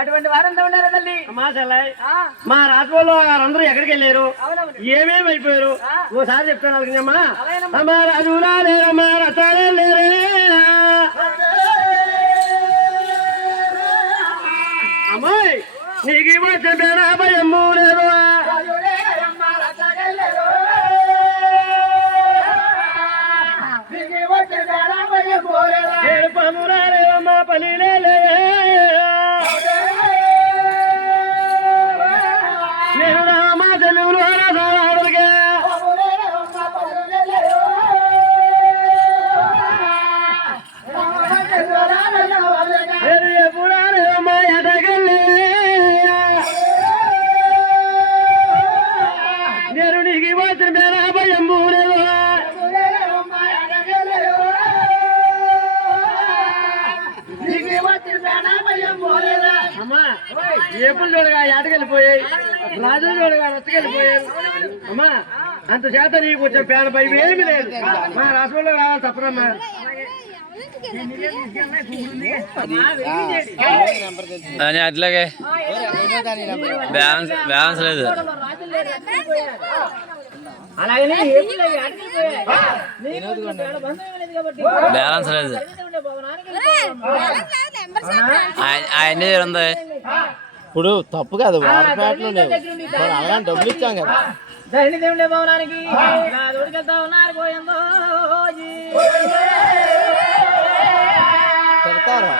అటువంటి వారంతా ఉన్నారా తల్లి? మా రాజులో అందరూ ఎక్కడికి వెళ్ళారు, ఏమేమి అయిపోయారు ఓసారి చెప్తాను అలాగేమ్మా. అమ్మా రాజులా లేరమ్మా, రథాలే లేరే, అమ్మాయి నీకు చెప్పారా భయము లేదు, పనురా లేవమ్మా పనిలే లే, నేను రామా తెలుగులో రాజాడిగా ఎప్పుడా లేవమ్మా ఎదగలే, నేను నీకు వచ్చిన పేరా భయము లేదు, అమ్మా ఏపులు చూడగా ఏటకెళ్ళిపోయాయి, రాజులు చూడగా రచ్చకెళ్ళిపోయారు. అమ్మా అంత చేత నీకు వచ్చే పేడ భయం ఏమి లేదు, మా రాష్ట్రంలో కావాలి తప్పనమ్మా. అట్లాగే బ్యాలెన్స్ లేదు, బ్యాలెన్స్ లేదు, ఆయనే ఉంది. ఇప్పుడు తప్పు కాదు, వాడపేటలో అలాగే డబ్బులు ఇచ్చాం కదా. ధరణిదేవుడే భవనానికి దొరికెళ్తా ఉన్నారు పోయిందో చెప్తారా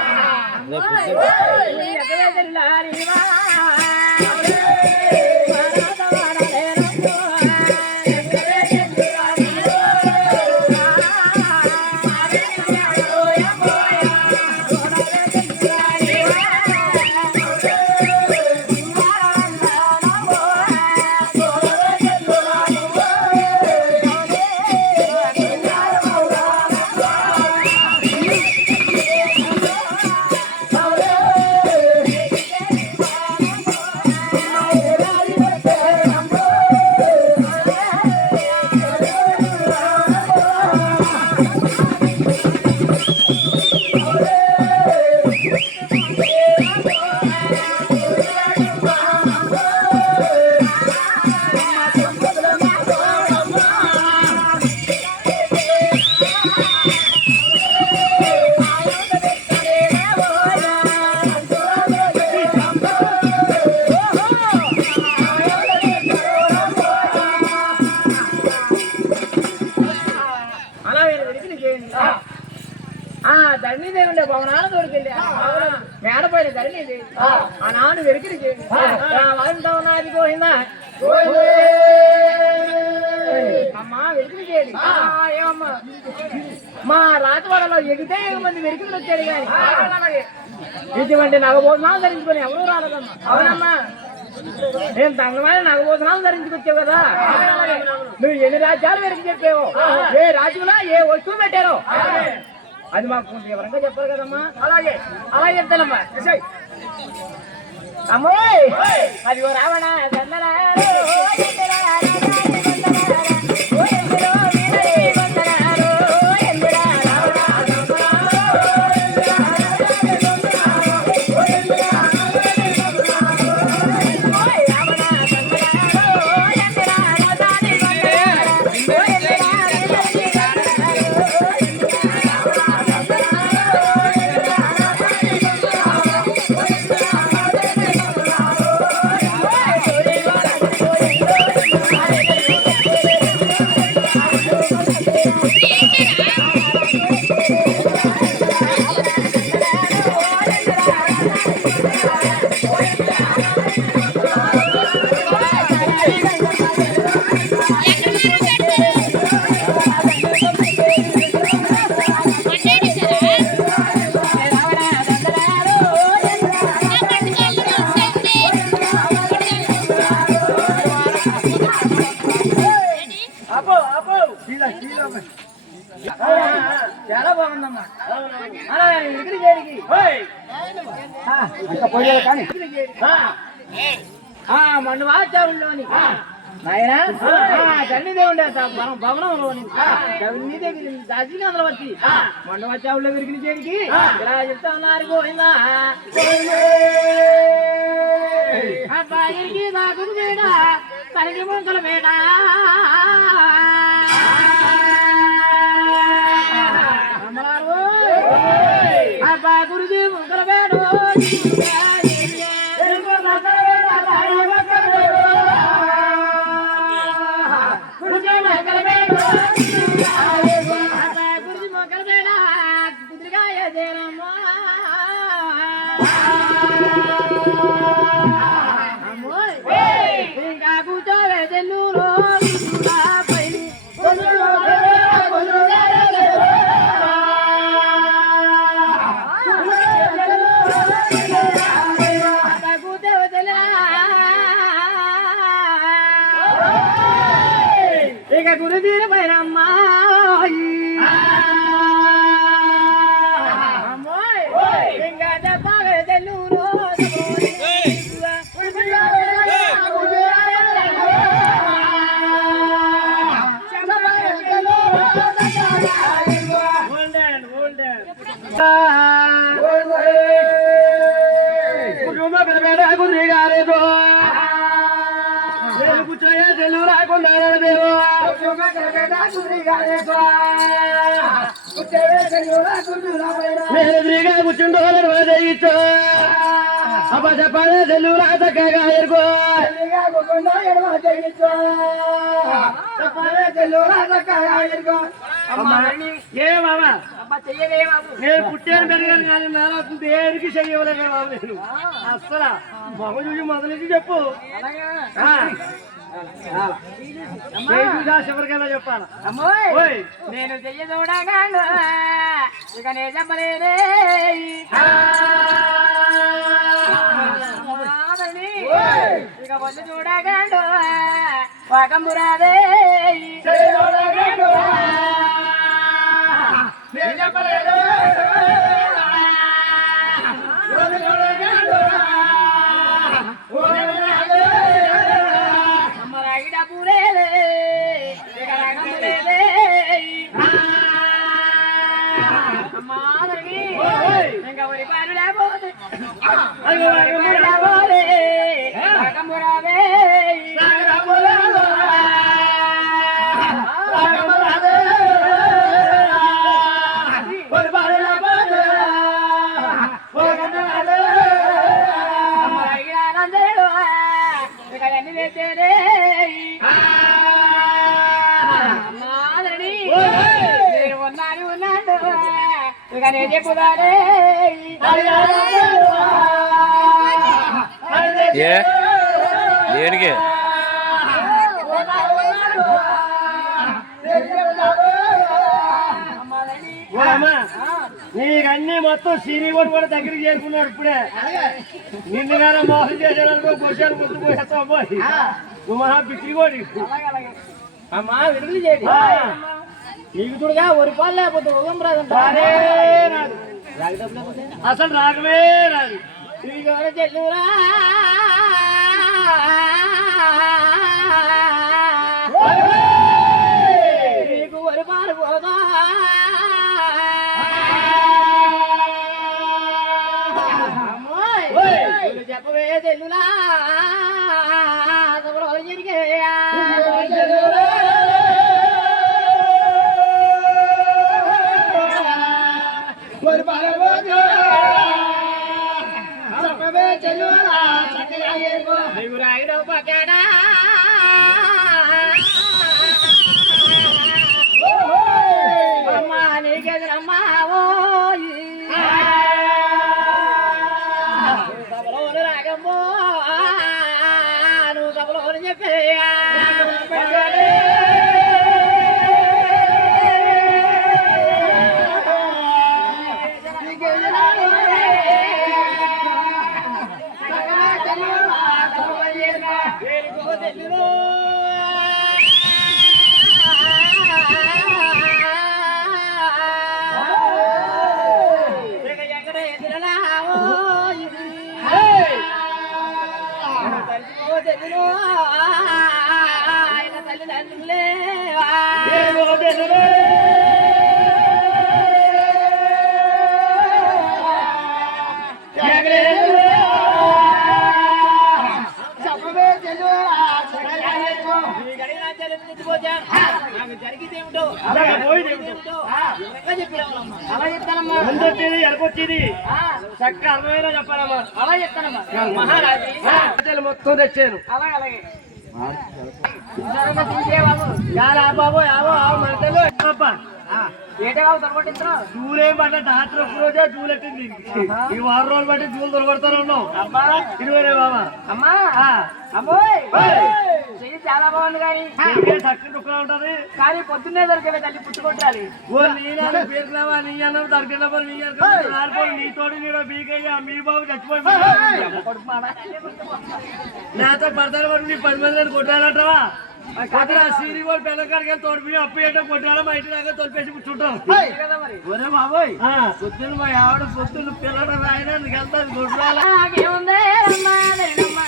ధరణిదేవుడే భవనాలు దొరికింది మేడపైన ధరణిది ఆ నాన్న వెరికిరి వారంతా ఉన్నది పోయిందా అమ్మా వెరికిరి చేయండి. ఏమమ్మా మా రాతవాడలో ఎగితే మంది వెరికిలు వచ్చారు కానీ ఇటువంటి నగబోధనాలు ధరించుకొని ఎవరూ రాలేదమ్మా. అవునమ్మా నేను తంగమైన నగబోధనాలు ధరించుకొచ్చావు కదా, నువ్వు ఎన్ని రాజ్యాలు వెరికి చెప్పావు, ఏ రాజులా ఏ వస్తువు పెట్టారో అది మాకు కొంచెం వివరంగా చెప్పాలి కదమ్మా. అలాగే అలా చెప్తానమ్మా. అమ్మో అది రావణ చాలా బాగుందమ్మా. అలా ఎగిరి చేరికి మండు వాచావుల్లోని నాయన ధరణిదేవుడే భవనంలోని దాచికందరూ వచ్చి మండు వాచావుల్లో విరిగిన చేరికి ఇలా చెప్తా ఉన్నారు గోవిందా ఇరికి బాగుడు వేడ కలిగి ముంకల వేడ బాగుడికి ముంకల వేడ ఇక గురు తీరు పైన అమ్మాయి ఇంకా చెప్పాలి తెల్లూరు కుటుంబ పిల్లబేడ కుదిరి గారేదో కూర్చోయే తెల్లు రాకుండా ఎదురుగా కూర్చుంటూ జయించు అప్ప చెప్పాలి తెల్లు రాకగా ఎరుకో ఏ బాబా నేను పుట్టాను పెరిగాను కానీ నాకు దేనికి చెయ్యలేదు బాబు నేను అసలు మొగ చూసి మొదలెచ్చి చెప్పు ఎవరికైనా చెప్పాలా నేను చెయ్య చూడగాను ఇక నే చెప్పలేదే ఇక పొద్దు చూడగాను పాకంబురాదే చెప్పలేదు ఇంకా వరి పాలు లేకపోతే అన్ని తెచ్చేదే నేను ఉన్నాను ఉన్నాడు ఇక నేను చెప్పుదానే దేనికి నీకన్నీ మొత్తం సిరిగోడు కూడా దగ్గరికి చేరుకున్నాడు ఇప్పుడే నిన్ను కానీ మోసం చేసేదానికో గొర్రెలు గుర్తుపోయేస్తావు అబ్బాయి నువ్వు మహా బిక్రిగోడి అమ్మా విడుదల చేయండి నీకు చూడగా వరి పాలు లేకపోతే ఉదయం రాదంట అసలు రాకమే రాదు చెల్లురా నీకు వరి పాలు పోదా చెప్పవే చెల్లులా జరిగే రాయుడు పక్కడా అమ్మా నీకెదురమ్మా సభలోను రాగమ్మో నువ్వు సభలోను చెప్పే నాకు జరిగేదేమిటో అలాగే పోయేదేమిటో వివరంగా చెప్పిరావాలమ్మా. అలా చెప్తానమ్మా. ముందొచ్చేది ఎనకొచ్చేది చక్క అర్థమైనా చెప్పాలమ్మా. అలా చెప్తానమ్మా. మహారాజు మొత్తం తెచ్చాను. అలాగే విచారంగా తింటేవాళ్ళు యారా బాబు యావో ఆవు మనతలో ఏటే కావు తరగొట్టిస్తున్నావు. జూలేం పడ్డ డాక్టర్ ఒక్క రోజే జూలెట్టింది. ఈ 6 రోజులు బట్టి జూలు దొరకడతానే ఉన్నావు. అబ్బా 20 బాబా అమ్మా అమ్మోయ్ చెయ్యి చాలా బాగుంది కానీ చక్కని దుఃఖం ఉంటది. కానీ పొద్దున్నే దొరికే తల్లి పుట్టుకొట్టాలి. ఓ నీళ్ళు పేరుకున్నావా నీ అన్నం దొరికినప్పుడు నీ ఆడుకోండి నీ తోడు నీడో బీకయ్యా మీ బాబు చచ్చిపోయి నాతో పడతారు వాడు నీ 10 మంది కొట్టాలంటావా? కొట్టరా సీరి కూడా పిల్లకాడికి వెళ్ళి తోడు బియ్యం అప్పు ఏంటో కొట్టాలా మా ఇంటి దాకా తొలిపేసి కూర్చుంటాం. కదా మరి ఒరే బాబోయ్ పొద్దున్న మా ఆవిడ పొద్దున్న పిల్లడు ఆయన వెళ్తాను కొట్టాలా నాకేముందే అమ్మా దరిడమ్మా.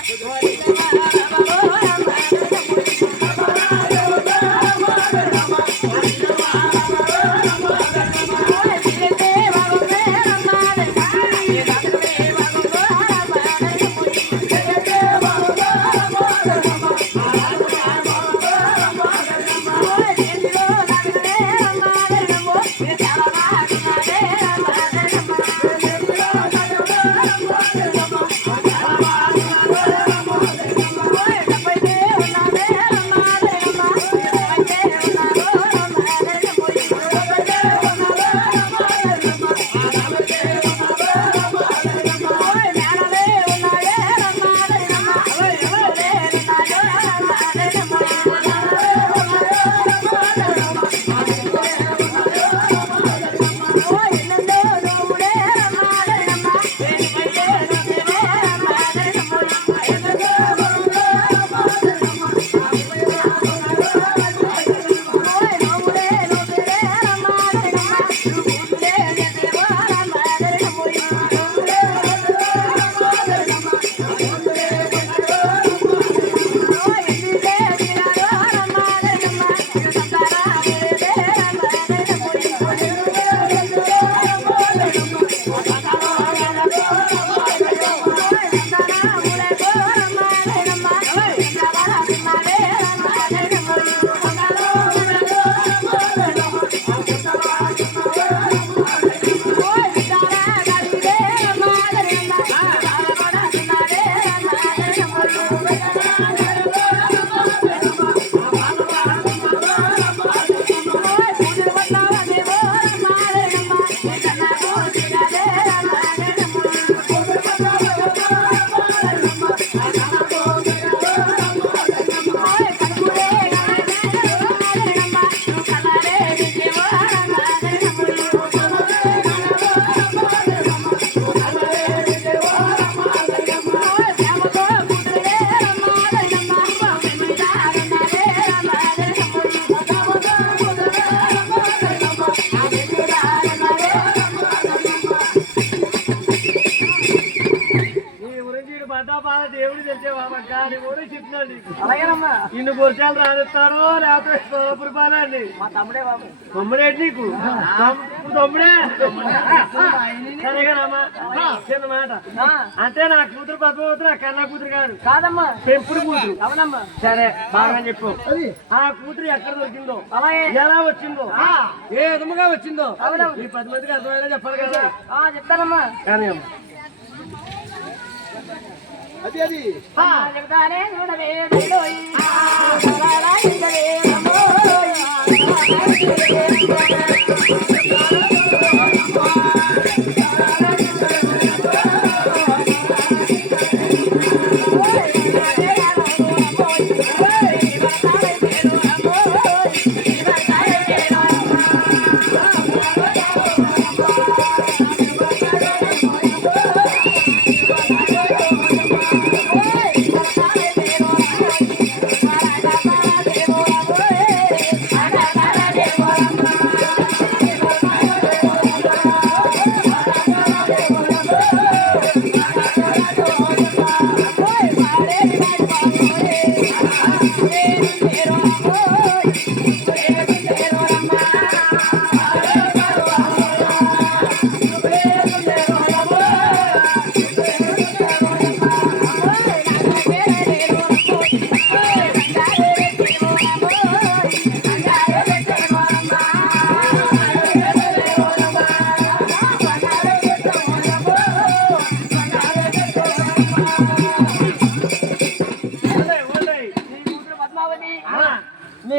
దేవుడు తెలిసే బాబా కానీ కూడా చెప్తున్నాండి. అలాగేనమ్మా. ఇన్ని పురుషాలు రానిస్తారు లేకపోతే పురపాలండి. మా తమ్ముడే బాబు. తమ్ముడే నీకు తమ్ముడే సరేగానమ్మా చిన్న మాట అంటే నా కూతురు పద్మవతి నా కన్నా కూతురు కాదు కాదమ్మా పెంపుడు కూతురు. అవునమ్మా. సరే బాగా చెప్పు ఆ కూతురు ఎక్కడ దొరికిందో అలాగే ఎలా వచ్చిందో ఏ విధముగా వచ్చిందో ఈ 10 మందికి అర్థమైనా చెప్పాలి కదా. చెప్తానమ్మా. కానీ అమ్మ చెప్తానే చూడవే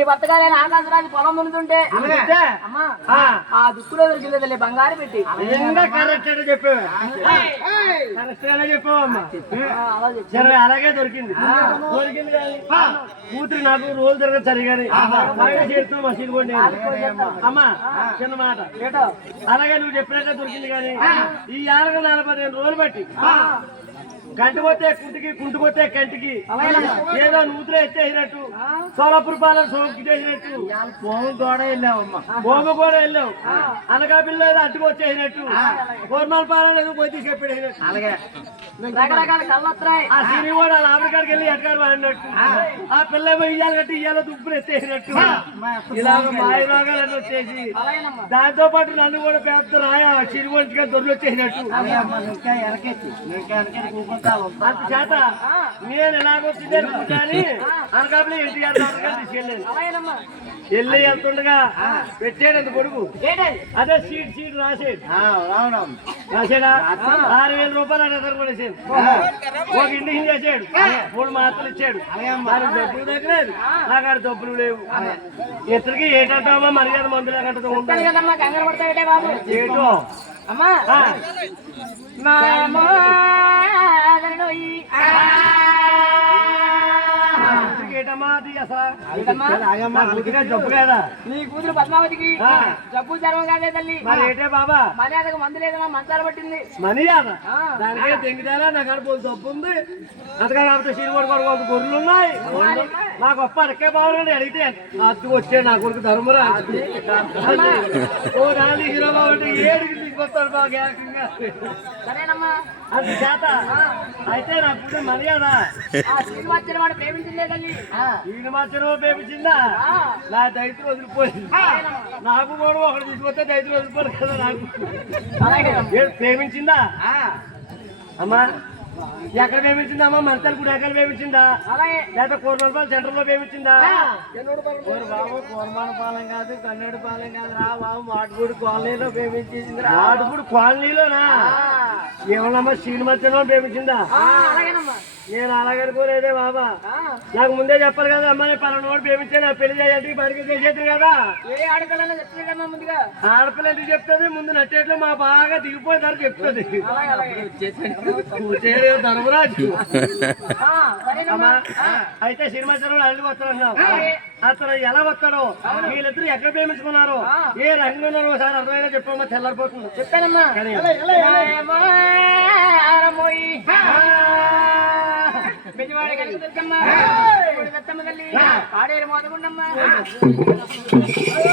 భర్తగారైన ఆకాశరాజు పొలం దున్నుతుంటే అందుకే అమ్మా ఆ, ఆ దుక్కులో దొరికింది తల్లి బంగారు పెట్టి నిజంగా కరెక్ట్ అని చెప్పావు కరెక్ట్ అనే చెప్పావమ్మా అలా చెప్పు. సరే అలాగే దొరికింది దొరికింది కానీ కూతురు నాకు రోజులు తిరగదు సరిగాని అలాగే చేస్తూ మసీదు కొండి అమ్మా చిన్న మాట ఏటో అలాగే నువ్వు చెప్పినట్టే దొరికింది కానీ ఈ 45 రోజులు బట్టి కంటిపోతే కుంటికి కుంటుపోతే కంటికి ఏదో నూతులు ఎత్తేసినట్టు సోలాపూర్ పాలన సోకి చేసినట్టు భూమి కూడా వెళ్ళావమ్మా భూమి కూడా వెళ్ళావు అనకాపిల్ల ఏదో అట్టుకు వచ్చేసినట్టు గవర్నమెంట్ పాలన ఏదో పోయి తీసుకెళ్ళినట్టు అలాగే రకరకాల కళ్ళు వస్తున్నాయి ఆ సిరి కూడా ఆఫ్రికాకి వెళ్ళి ఎట్కారు వాడినట్టు ఆ పిల్ల ఏమో ఇయ్యాలి కట్టి ఇయ్యాల దుప్పులు ఎత్తేసినట్టు ఇలాగ మాయ రోగాలు వచ్చేసి అలాగేనమ్మా దాంతో పాటు నన్ను కూడా పెద్ద రాయ సిరి వంటిగా దొరికి వచ్చేసినట్టు ఇంకా వెనకెత్తి ఇంకా వెనకెత్తి కూకుంటావు అంత చేత నేను ఎలాగొచ్చింది కానీ అనకాపల్లి ఇంటి తీసుకెళ్ళాను అలాగేనమ్మా వెళ్ళి వెళ్తుండగా పెట్టాడు అంత కొడుకు ఏంటది అదే సీట్ రాసేది అవునవును రాసాడా 6,000 రూపాయలు అక్కడ కొనేసాడు ఒక ఇండిషన్ చేసాడు 3 మాత్రలు ఇచ్చాడు మరి డబ్బులు దగ్గర నాకు ఆడ డబ్బులు లేవు ఇతరికి ఏటంటావా మర్యాద మందులు కట్టడం చెప్తాను ఉంటాయి కదమ్మా కంగారు పడతాయిటే బాబు ఏటో అమ్మా ఏటమ్మా అది అసలు ఏంటమ్మా? అందుకే జబ్బు కదా నీ కూతురు పద్మావతికి ఆ. జబ్బు చర్మం కాదే తల్లి మరి ఏటే బాబా మర్యాదకు మందు లేదమ్మా మంచాలు పట్టింది మర్యాద ఆ. దానికే తెంగితేలా నాకు అడుపు జబ్బు ఉంది అంతగా కాకపోతే సీనివాడు కొడుకు గొర్రెలు ఉన్నాయి నాకు గొప్ప అరకే బాగుంది అడిగితే అద్దుకు వచ్చాడు నా కొడుకు ధర్మరాజు ఓ నాలుగు హీరో బాగుంటే ఏడుకి తీసుకొస్తాడు బాగా ఏకంగా సరేనమ్మా అంత చేత అయితే నా పుట్టిన మర్యాద ఆ శ్రీనివాస వాడు ప్రేమించిందే తల్లి ఈయన మాత్రం పేపించిందా ఆ. నా దైత్యం వదిలిపోయింది నాకు కూడా ఒకటి తీసుకొస్తే దైత్యం వదిలిపోరు కదా నాకు అలాగేనమ్మా ఏ ప్రేమించిందా అమ్మా ఎక్కడ ప్రేమించిందా అమ్మా మంచాల కూడా ఎక్కడ ప్రేమించిందా అలాగే లేదా కోరమలపాలెం సెంటర్ లో ప్రేమించిందా ఓరి బాబు కూరమాన పాలెం కాదు కన్నడి పాలెం కాదు రా బాబు మాటుపూడి కాలనీలో ప్రేమించేసింది రా ఇప్పుడు కాలనీలోనా ఏమన్నా శ్రీనిమత్యంలో ప్రేమించిందా అలాగేనమ్మా నేను అలాగనుకోలేదే బాబా నాకు ముందే చెప్పాలి కదా అమ్మ నేను పలానా వాడు ప్రేమించే నా పెళ్లి చేయాలంటే బడికి చేసేది కదా ఏ ఆడపిల్లన్నా చెప్తున్నాడమ్మా ముందుగా ఆడపిల్ల ఎందుకు చెప్తుంది ముందు నట్టేట్లో మా బాగా దిగిపోతారు చెప్తుంది అలాగే అలాగే ధర్మరాజు సరేనమ్మా అయితే సినిమా చెరువులు అల్లి వస్తాడన్నావు అతను ఎలా వస్తాడో వీళ్ళిద్దరు ఎక్కడ ప్రేమించుకున్నారు ఏ రంగంలో ఉన్నారో ఒకసారి అర్థమైనా చెప్పమ్మా తెల్లారిపోతుంది చెప్తానమ్మా బెజవాడ కలిసి దొరికమ్మా తల్లి ఆడేరు మోదగుండమ్మా